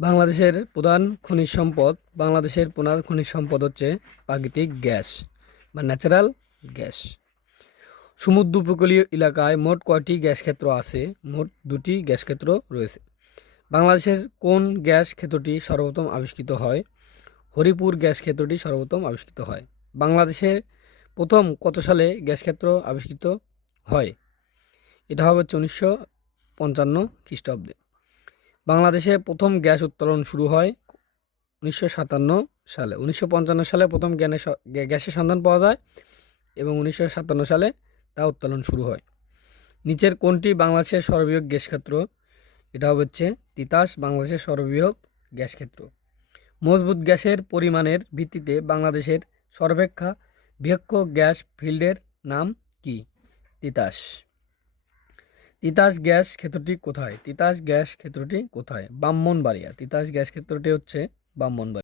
বাংলাদেশের প্রধান খনিজ সম্পদ হচ্ছে প্রাকৃতিক গ্যাস বা ন্যাচারাল গ্যাস। সমুদ্র উপকূলীয় এলাকায় মোট কয়টি গ্যাস ক্ষেত্র আছে? মোট 2টি গ্যাস ক্ষেত্র রয়েছে। বাংলাদেশের কোন গ্যাস ক্ষেত্রটি সর্বপ্রথম আবিষ্কৃত হয়? হরিপুর গ্যাস ক্ষেত্রটি সর্বপ্রথম আবিষ্কৃত হয়। বাংলাদেশের প্রথম কত সালে গ্যাস ক্ষেত্র আবিষ্কৃত হয়? এটা হবে 1955 খ্রিস্টাব্দে। বাংলাদেশে প্রথম গ্যাস উত্তোলন শুরু হয় 1957 সালে। 1955 সালে প্রথম গ্যাসের সন্ধান পাওয়া যায় এবং 1957 সালে তা উত্তোলন শুরু হয়। নিচের কোনটি বাংলাদেশের সর্ববৃহৎ গ্যাস ক্ষেত্র? এটা হচ্ছে তিতাস বাংলাদেশের সর্ববৃহৎ গ্যাস ক্ষেত্র। মজবুত গ্যাসের পরিমাণের ভিত্তিতে বাংলাদেশের সর্বাপেক্ষা বৃহৎ গ্যাস ফিল্ডের নাম কি? তিতাস। তিতাস গ্যাস ক্ষেত্রটি কোথায়? ব্রাহ্মণবাড়িয়া। তিতাস গ্যাস ক্ষেত্রটি হচ্ছে ব্রাহ্মণবাড়িয়া।